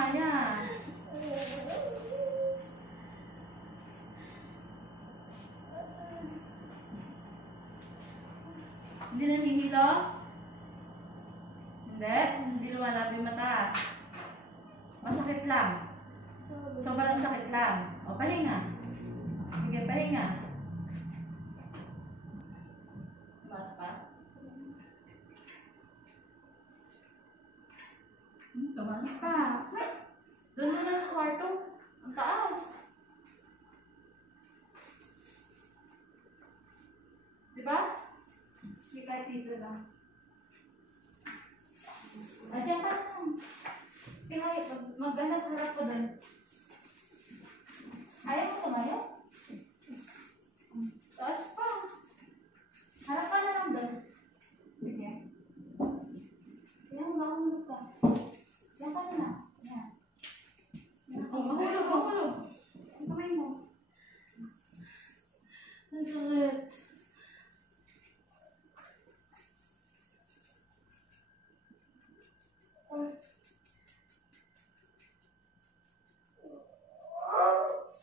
kaya. Hindi nanghihilo? Hindi lumalab yung mata. Masakit lang. Sobrang sakit lang. O, pahinga. Sige, pahinga. Tumaas pa? Tumaas pa. Doon na sa kwarto. Ang taas. Diba? Hindi kahit dito lang. Diyan ka lang. Kaya maghanap-harap ko doon. Ayaw mo tumayo? Taas pa. Harap ka na lang doon. Sige. Kaya mahulog ka. Diyan ka na. Yan. Mahulog. Ang kamay mo. Ang sakit.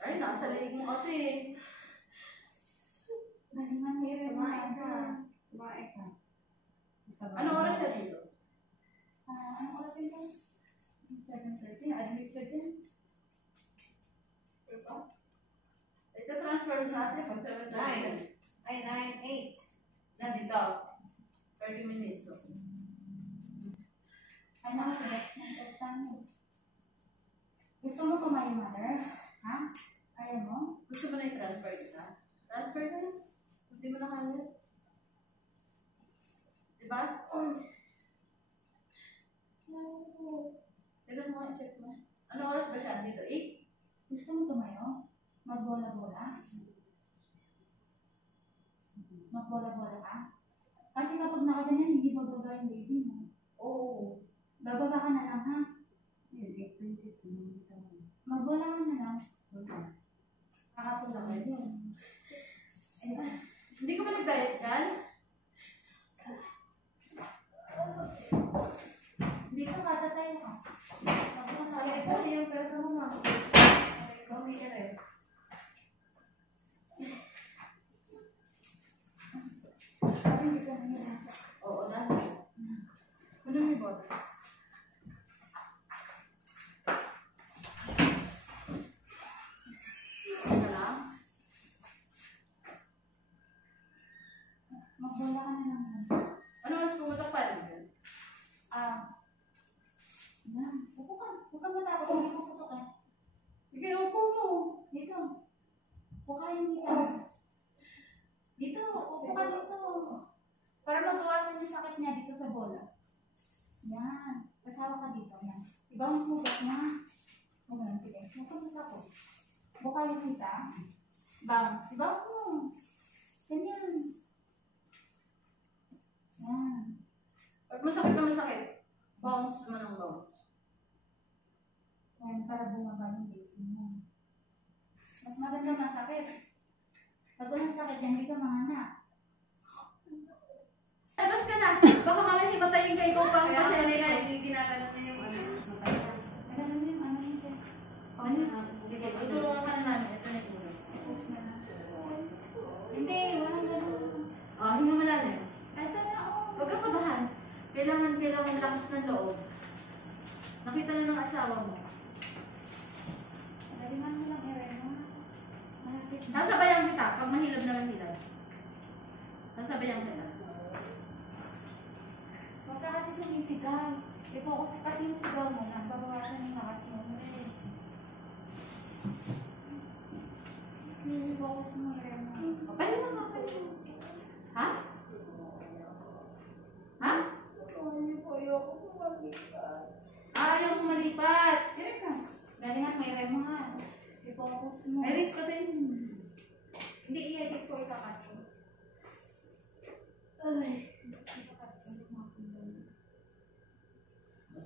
Ay, nasa liig mo kasi. Kumain ka. Ano oras siya dito? Ano oras dito? 7:30. Admit siya din. Ito transfer natin pag 7:30. 9, 8. Nandito. 30 minutes. Ano ang next na set mo? Gusto mo kumain, mother? Ha? Ayaw mo? Gusto mo na i-transfer kita? Transfer na lang. Hindi mo na kaya. Diba? Tignan mo, check mo. Ano oras ba siya dito? 8? Gusto mo tumayo? Magbola-bola? Magbola-bola ka? Kasi kapag nakaganyan, hindi bababa yung baby mo. Oo. Bababa ka na lang, ha? Magbola ka na lang. Kakatulong ka yun. Hindi ko ba nag-diet yan? Hindi ka katatay ka. Sakit kasi yung pesa mo, ma. Mami ka rin. Hindi ka nahihirap. Oo, dahil. Ano may bota? Magbola ka na lang. Ano mas pumutok pa rin din? Yan. Upo ka. Huwag ka matakot. Hindi ko putok eh. Sige, upo mo. Dito. Upo ka yung dito. Dito. Upo ka dito. Para mabawasan yung sakit niya dito sa bola. Yan. Kasawa ka dito. Yan. Ibang hugot na. Ganun. Sige. Huwag ka matakot. Upo ka yung kita. Bounce. Bounce mo. Ganyan. Yan. Pag masakit na masakit, bounce naman ang bounce. Yan, para bumaba yung baby mo. Mas maganda masakit. Pag walang sakit, yan, hindi ka manganak. Labas ka na! Baka mamaya himatayin ka ikaw pang Kaya kasi nila, yung ginagalat na yung ano. Ano naman yung ano yung set? Ano? Sige, tutulungan ka na namin. Ito na yung Push na lang. Hindi, walang ganun. hinga malalim. Ito na, oh. Huwag kang kabahan. Kailangan lakas ng loob. Nakita na ng asawa mo. Galingan mo lang, Irene. Malapit na. Sasabayan kita pag mahilab na mahilab. Sasabayan kita. Huwag ka kasi sumisigaw. I-focus kasi yung sigaw mo lang. Babawasan yung lakas mo. I-focus mo, Irene. Pahinga ka, pahinga. Ha? Ha? Ayaw mo malipat. Kaya ka. Galingan mo, Irene mo nga. I-focus mo. Iris pa din. Hindi, i-edit ko ikakat ko.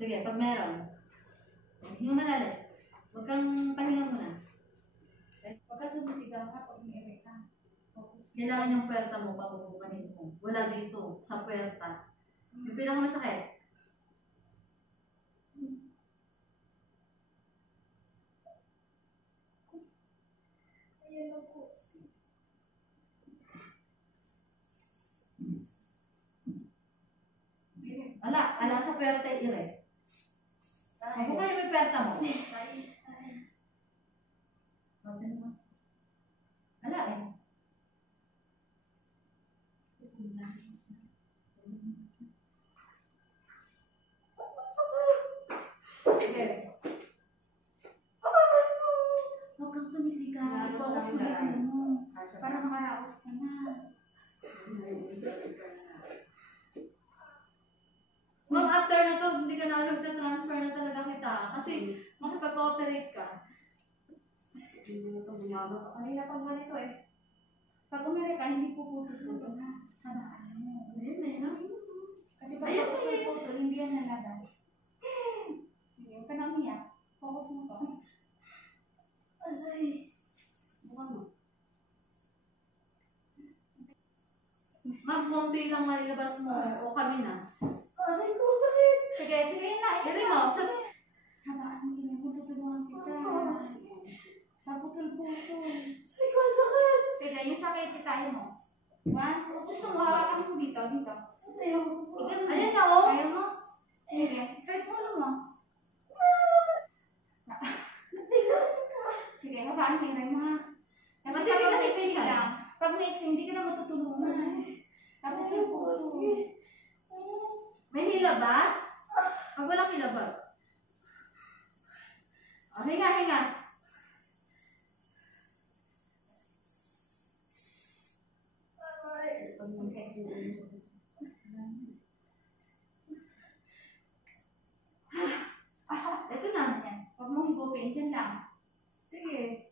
Sige, pag meron. Hinga malalim. Huwag kang pahinga muna. Huwag ka sumisigaw ka pag may ka. Focus. Kailangan yung puwerta mo papupukanin mo. Wala dito, sa puwerta. Yung pinakamasakit. Ayan na po. Ala sa puwerta ire. Ako kayo may puwerta mo. Ala eh. Sige. Huwag kang sumisika. Focus mo yung mo. Para makaraos ka na. Ma'am, after na to, hindi ka na nagta-transfer na talaga kita. Kasi makipag-cooperate ka. Hindi na ito bumaba. Kanina pang ganito eh. Pag umiri ka, hindi puputol-putol na. Habaan mo. Ayun na yun. Kasi pag puputol-putol, hindi yan nalabas. Sige, huwag ka na umiyak. Focus mo to. Asay. Buka mo. Ma'am, konti lang mailabas mo o kami na. Aray ko, sakit. Sige, sige yun na. Dali mo, Sige. Habaan mo yun. Tutulungan kita. Paputol-putol. Aray ko, sakit. Sige, yung sakit tayo mo. One, gusto mo, hawakan mo dito, dito. Ayaw. Ikaw mo. Ayan na, oh. Ayaw mo? Sige, straight mo mo. Sige, habaan mo yun ha. Kasi Matindi kapag kasi mixing siya. lang, pag mixing, hindi ka na matutulungan. Paputol-putol. May hila ba? Pag walang hila ba? O, hinga, hinga. Aray. Ito na. Ayan. Huwag mong higupin, dyan lang. Sige.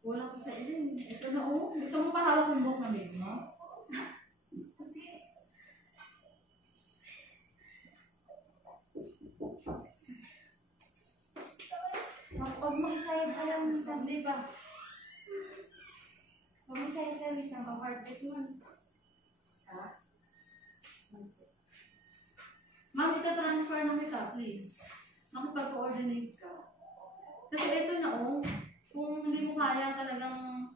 Wala ko sa ilin. Ito na, oh. Gusto mo pa hawak yung buhok ng baby mo? Huwag mo isa-isa yung Hindi ba? Huwag mo isa-isa yung isang pang-harvest mo. Ha? Ma'am, ito transfer na kita, please. Makipag-coordinate ka. Kasi ito na, oh. Kung hindi mo kaya talagang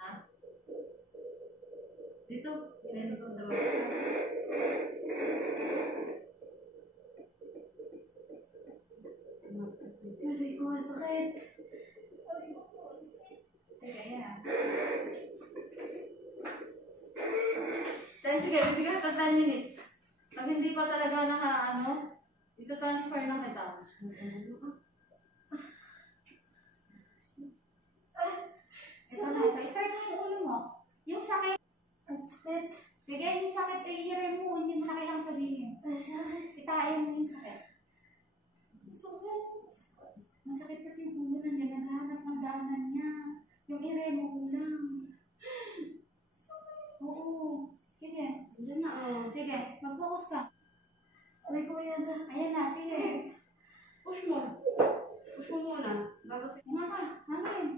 ha? Dito, pinendo ko daw. Aray ko, sakit. Aray ko, sakit. Sige, yan. Dahil sige, bibigyan ka 10 minutes. Pag hindi pa talaga ito transfer na kita. Ito na, ito. Start mo yung ulo mo. Yung sakit. Ang sakit. Sige, yung sakit, i-hear mo. Hindi mo na kailangang sabihin. Ang sakit. Itayan mo yung sakit. Sakit. Masakit kasi yung ulo na niya. Naghahanap ng daanan niya. Yung ire mo kulang. Oo. Sige. Diyan na, oh. Sige. Mag-focus ka. Aray ko, yan na. Ayan na. Sige. Push mo. Push mo muna. Bago si... Nga ka. Hangin.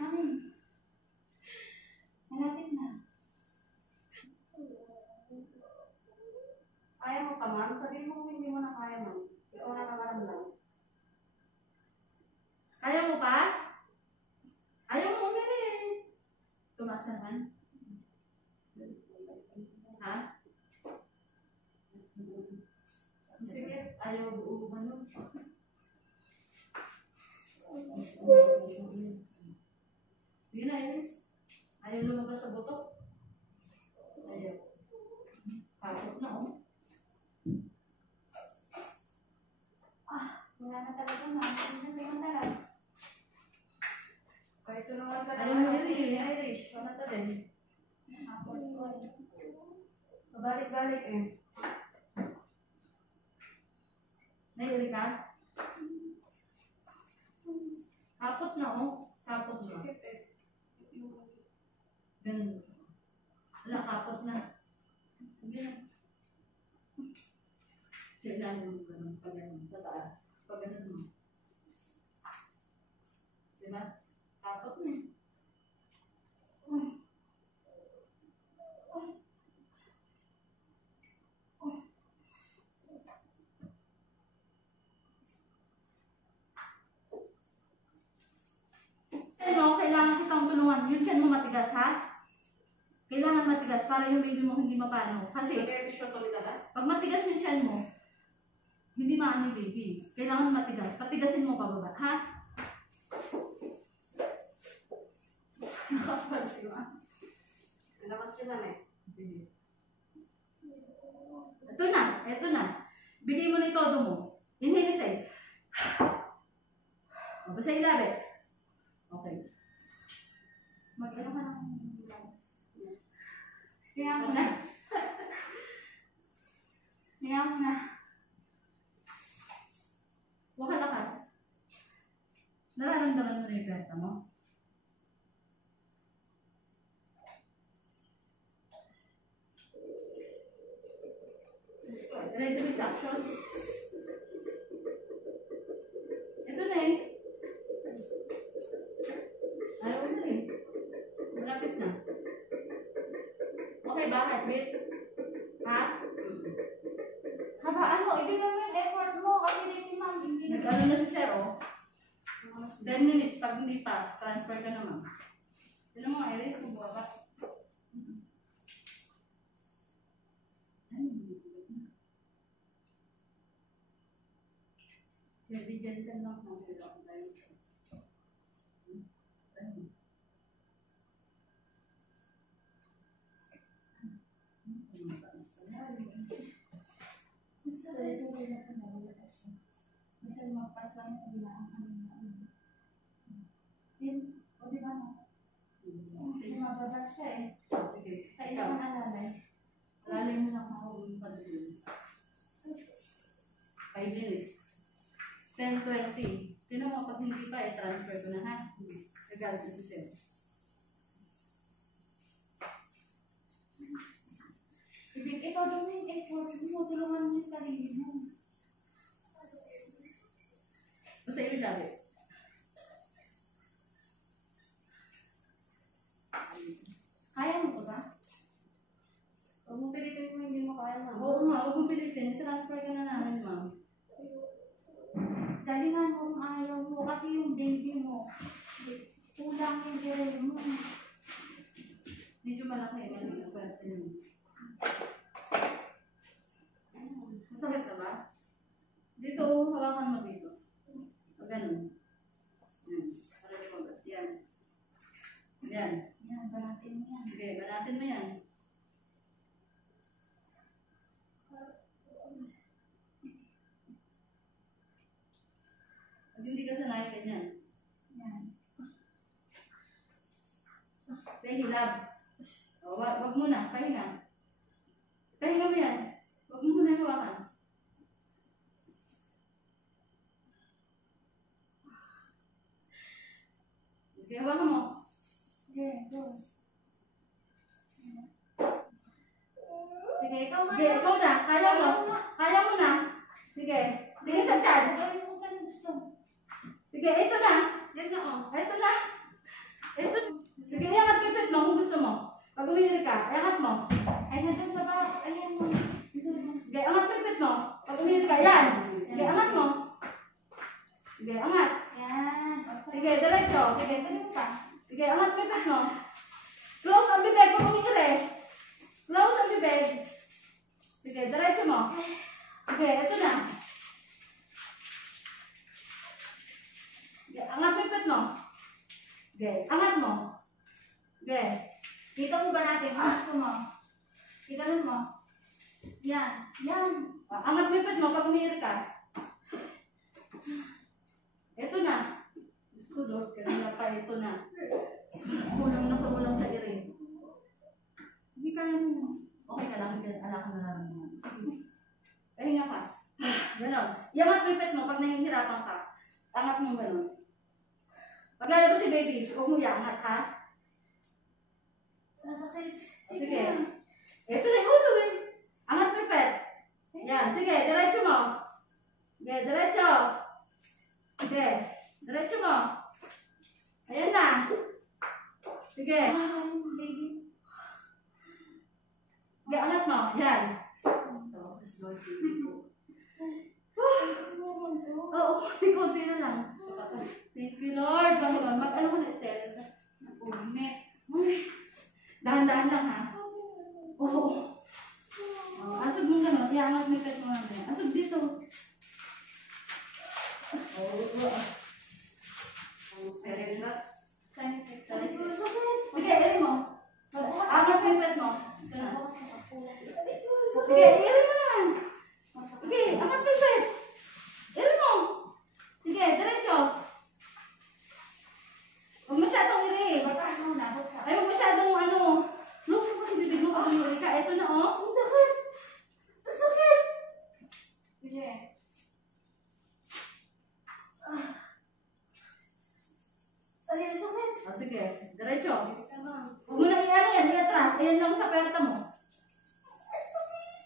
Hangin. Malapit na. Kaya mo pa, ma'am? Sabihin mo kung hindi mo na kaya, ma'am. Ikaw na nakaramdam. Kaya mo pa? Ayaw mo umirin. Tumaas naman. Ha? Sige, ayaw ano? Sige na, Iris. Ayaw lumabas sa buto. Ayaw. Kapot na, oh. Wala na talaga ma. Hindi na talaga. Kahit ito naman ka Ayaw mo rin, Irish. Pamata din. Pabalik-balik eh. Nairi ka? Kapot na, oh. Kapot na. Sakit eh. Ganun. Wala, kapot na. Sige na. Kailangan mo ganun. Pag ganun. Sa taas. Pag ganun mo. Diba? Kapot na eh. yung tiyan mo matigas, ha? Kailangan matigas para yung baby mo hindi mapano. Kasi, pag matigas yung tiyan mo, hindi maano yung baby. Kailangan matigas. Patigasin mo pababa, ha? Nakaspal siya. Lakas siya namin. Sige. Ito na. Bigay mo na yung todo mo. Inhale, exhale. O, basta ilabi. Okay. Mag-ano ka ng labas. Kaya mo na. Kaya mo na. Huwag ka lakas. Nararamdaman mo na yung pwerta mo? Ready to action? Ito na eh. Ayaw mo na eh. Malapit na. Okay ba, heartbeat? Ha? Habaan mo, ibigay mo yung effort mo kasi rin si ma'am. Nag-ano na si Sir, oh. 10 minutes. Pag hindi pa, transfer ka naman. Yun ang mga areas kung buwa ka. Very gentle lang na pero ako tayo. Kasi magpas lang yung kabilaan kanina. Yun, o diba na? Sumabagat siya eh. Sige. Sa isang alalay. Lalim mo lang ako yung pag-ibig. 5 minutes. 10-20. Tinan mo, pag hindi pa, i-transfer ko na, ha? Nagalit na si Sir. Ikaw daw yung effort mo, tulungan mo yung sarili mo. Basta yung labi. Kaya mo ba? Huwag mo pilitin kung hindi mo kaya, ma'am. Oo nga, huwag mo pilitin. I-transfer ka na namin, ma'am. Galingan mo kung ayaw mo kasi yung baby mo, kulang yung girl mo. Medyo malaki. Mali ang pwerte mo. Masakit na ba? Dito, hawakan mo dito. O ganun. Yan. Para di magas. Yan. Yan. Yan, banatin mo yan. Sige, banatin mo yan. Pag hindi ka sanay, ganyan. Yan. Pahilab. O, wag mo na. Pahinga. Pahinga mo yan. Wag mo muna hawakan. Okay, hawakan mo. Sige, go. Sige, ikaw nga. Sige, ikaw na. Kaya mo. Kaya mo na. Sige. Sige sa chan. Gawin mo saan gusto. Sige, ito na. Yan na, oh. Ito na. Ito. Sige, iangat pipit mo kung gusto mo. Pag umiri ka, iangat mo. Ay, nandun sa box. Ayan mo. Sige, angat pipit mo. Pag umiri ka, yan. Sige, angat mo. Sige, angat. Yan. Okay. Sige, diretso. Sige, tuloy mo pa. Sige, angat pipit mo. Close ang bibig pag umiri. Close ang bibig. Sige, diretso mo. Sige, ito na. Sige, angat pipit mo. Sige, angat mo. Sige. Dito mo ba natin? Kung gusto mo. Ikalan mo. Yan. Yan. Angat pipit mo pag umiri ka. Ito na. Diyos ko, Lord, kanina pa ito na. Kulang na kulang sa iring. Hindi kaya mo. Okay ka lang, ala ka na lang. Sige. Pahinga ka. Ganon. Iangat pipit mo pag nahihirapan ka. Angat mo ganon. Pag lalabas si babies, huwag mo iangat, ha? Sasakit. Sige. Ito na yung ulo eh. Angat pipit. Yan. Sige, diretso mo. Sige, diretso. Sige, diretso mo. Ayan na. Sige. Yan, baby. Sige, angat mo. Yan. Oo, konti-konti na lang. Thank you, Lord. Panginoon, mag-ano ko na, Estelle? Umit. Very good. Sanitary. Aray ko, sakit. Sige, irin mo. Angas mo yung pet mo. Bukas na pagpulat. Aray ko, Sige, sakit. irin mo na. Sige, angat mo yung pet. Irin mo. Sige, diretso. Huwag masyadong iri. Bukas muna, bukas. Ay, huwag masyadong ano. Lukso mo si bibig mo pag umiri ka. Ito na, oh. Ang sakit. Ang sakit. Sige. Aray, ang sakit. O, sige. Diretso. Huwag mo na i-ano yan, i-atras. Ayan lang sa perta mo.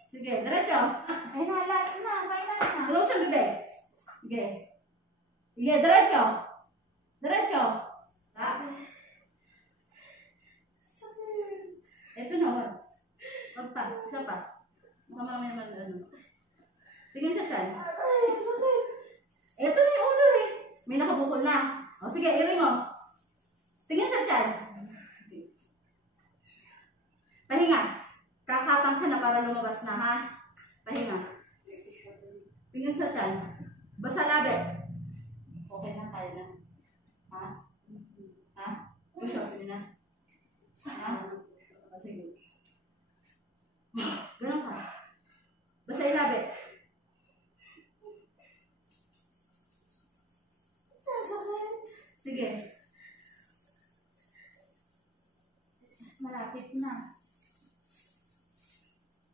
Sige, diretso. Ay na, last na. Final na. Close ang bibig. Sige. Sige, diretso. Diretso. Ha? Sakit. Ito na, wag. Wag pa. Isa pa. Baka mamaya naman ano. Tingin sa tiyan. Aray, ang sakit. Ito na yung ulo eh. May nakabukol na. O sige, iri mo. Tingin sa tiyan. Pahinga. Kakatang ka na para lumabas na, ha? Pahinga. Tingin sa tiyan. Basa labi. Okay na, tayo na. Ha? Ha? Push up, yun na. Ha? O sige. Ganun ka. Basa yung labi. Ang sakit. Sige. Malapit na.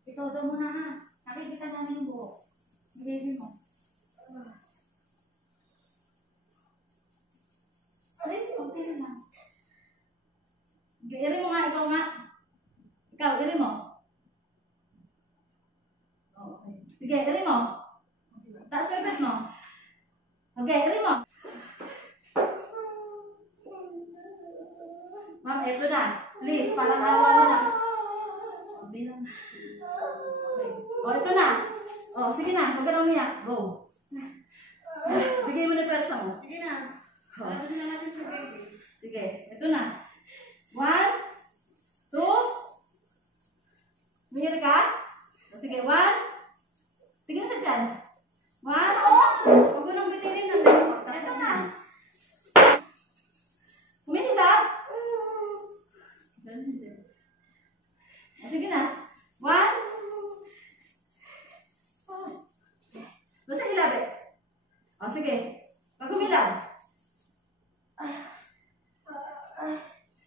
Itodo mo na, ha? Nakikita namin yung buhok. Baby mo. Aray ko. Okay na. Iri mo nga, ikaw nga. Ikaw, iri mo. Oh, okay. Sige, iri mo. Taas mo yung pet mo. Okay, iri mo. Ma'am, eto na. Please, parang awa mo na. Okay lang. Okay. O, ito na. O, sige na. Huwag ka na umiyak. Go. Bigay mo na pwersa mo. Sige na. O, Tapos na natin sa baby. sige, ito na. 1, 2. Umiri ka? O, sige, 1. Tingnan sa dyan. 1. Huwag mo nang bitilin na. Ito na. Humihilap. Sige na. 1. Basta ilabi. O, sige. Pag humilap.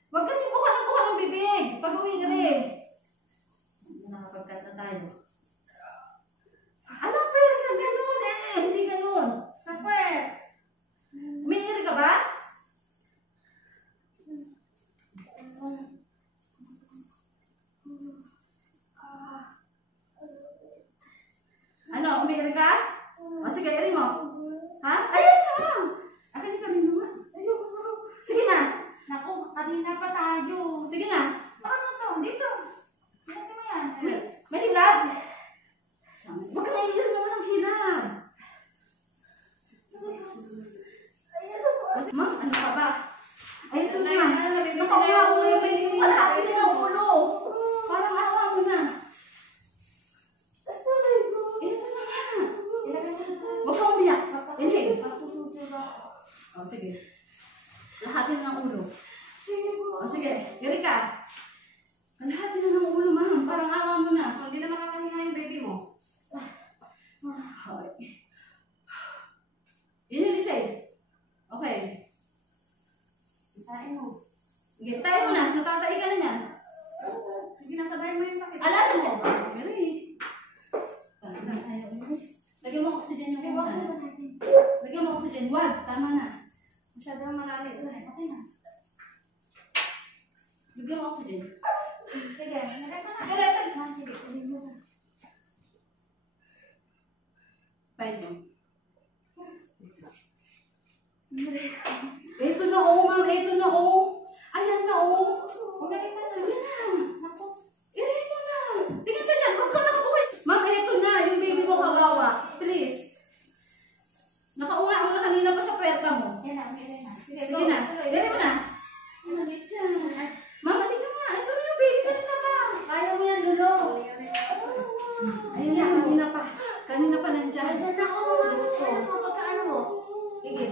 Huwag kasi buka ng bibig. Pag umigari. Nakapagkat na tayo. Alam ko yun sa ganun eh. Hindi ganun. Sa kwet. Umiiri ka ba? Ano? Umiiri ka? O sige, iri mo. Ha? Ayun na! Akin ka rin naman. Sige na. Naku, kanina pa tayo. Sige na. Ano to? Dito. Dito mo yan. May hilab. Huwag ka naiiyak naman ng hilab. Ma'am, ano ka ba? Ay, ito na. Nakauya ko ngayon. May hindi kalahati na ng ulo. Parang awa mo na. Ito na nga. Ilagay mo na. Huwag ka umiyak. Inhale. Magsusudyod ako. O, sige. Lahatin ng ulo. O, sige. Gari ka. Lahatin na ng ulo, ma'am. Parang awa mo na. Hindi na makakahinga yung baby mo. Okay. Inhale, Lisay. Okay. Tain mo. Sige, tayo mo na. Natatai ka na niyan. Sige, nasabay mo yung sakit. Alasan mo. Gari. Lagyan mo oxygen yung Iwag kumana. mo natin. Lagyan mo oxygen. Wag. Tama na. Masyadong malalim. Okay na. Lagyan mo oxygen. Sige, nalagay ko na. Sige, ulit mo na. Five mo. Ito na oh, ma'am. Ito na oh. Ayan na oh. Umalit ka na. Sige na. Naku. Irin mo na. Tingnan sa dyan. Huwag ka nakabuhay. Ma'am, ito na. Yung baby mo kawawa. Please. Nakaunga mo na kanina pa sa puwerta mo. Yan na, umilit na. Sige, Sige na. Gari mo na. Malit dyan. Ma'am, halika nga. Ito na yung baby. Kanina pa. Kaya mo yan, Lolo. Ayun yan. Kanina pa. Kanina pa nandyan. Ayan ako. Ano mo? Pagkaano mo? Sige.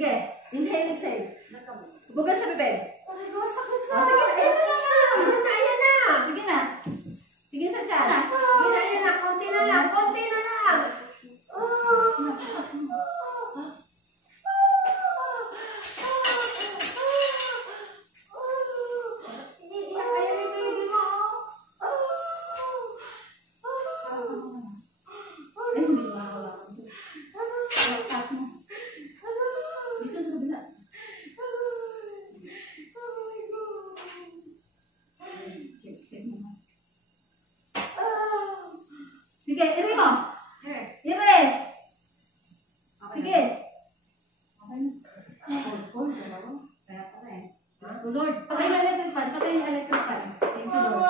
Sige, inhale, exhale. Bugas sa bibig. Aray ko, sakit na. Oh, sige, ayan na lang. Ayan na, ayan na. Sige na. Sige sa tiyan. Sige na, ayan na. Konti na lang, konti na lang. Iiyak kaya ni baby mo. Ay, hindi ko mawala. Lakas mo. Dito sa kabila. Check mo na. Sige, iri mo. Iri. Sige. Okay na. Hold. Kaya pala eh. Lord, patay yung electric fan. Patay yung electric fan. Thank you, Lord.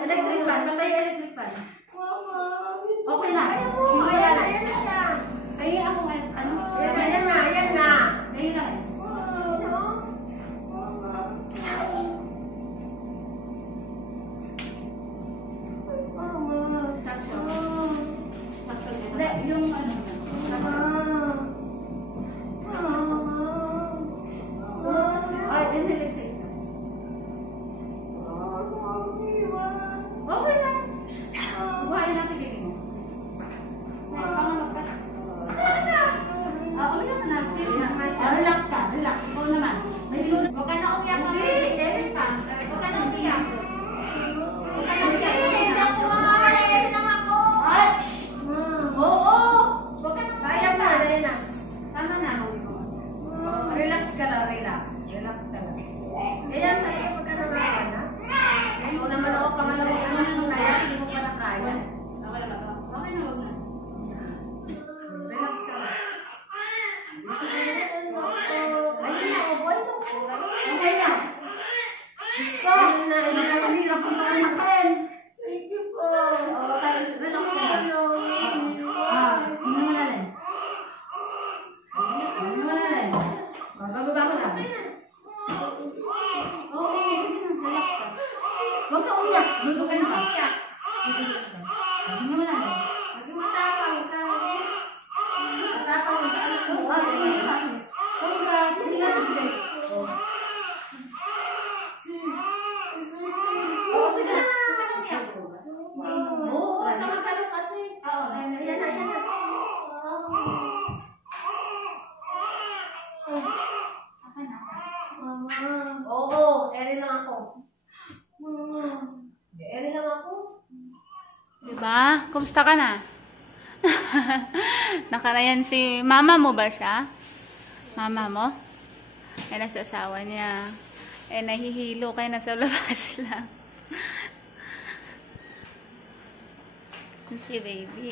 Electric fan. Patay yung electric fan. Okay na. Ayan na, ayan na siya. Ay, ako ano? Ayan na, ayan na. Ngayon na guys. Hindi, yung ano. Ay, inhale, exhale. Okay lang. Buhayin natin baby mo. Ay, pangamag ka. Okay lang na. Relax ka, relax. Ikaw naman. Huwag ka na umiyak ng baby. Huwag ka na umiyak. Huwag ka na umiyak. Hindi ako makakain lang ako. Ay! Oo. Huwag ka na Kaya umiyak. pa, ayan na. Tama na. Relax ka lang, relax. Relax ka lang. Ayan, tayo pagka naman na. Ikaw naman ako, pangalawang anak mo na yan, hindi mo pala kaya. Okay na ba? Okay na, wag na. Relax ka lang. Ayun na, oh boy, no. Okay na. Gusto. Ayun na, ayun na. Ang hirap ang panganakin. Thank you po. Okay, relax ka lang. Hindi mo na rin. Hindi mo na rin. Bababa ko lang. Oo, sige na, relax ka. Huwag ka umiyak. Dudugan ka. Dudugan ka. Hindi mo na rin. Lagi matapang ka. Matapang mo sa anak mo. Congrats. Hindi na sige. Oo, sige na. Huwag ka na umiyak. Oo, tamagalo kasi. Oo, Ayan na, ayan na. okay na. Oo, eri lang ako. Eri lang ako. Diba? Kumusta ka na? Nakarayan si mama mo ba siya? Mama mo? Ay, nasa asawa niya. Eh, nahihilo kayo nasa labas lang. Si baby.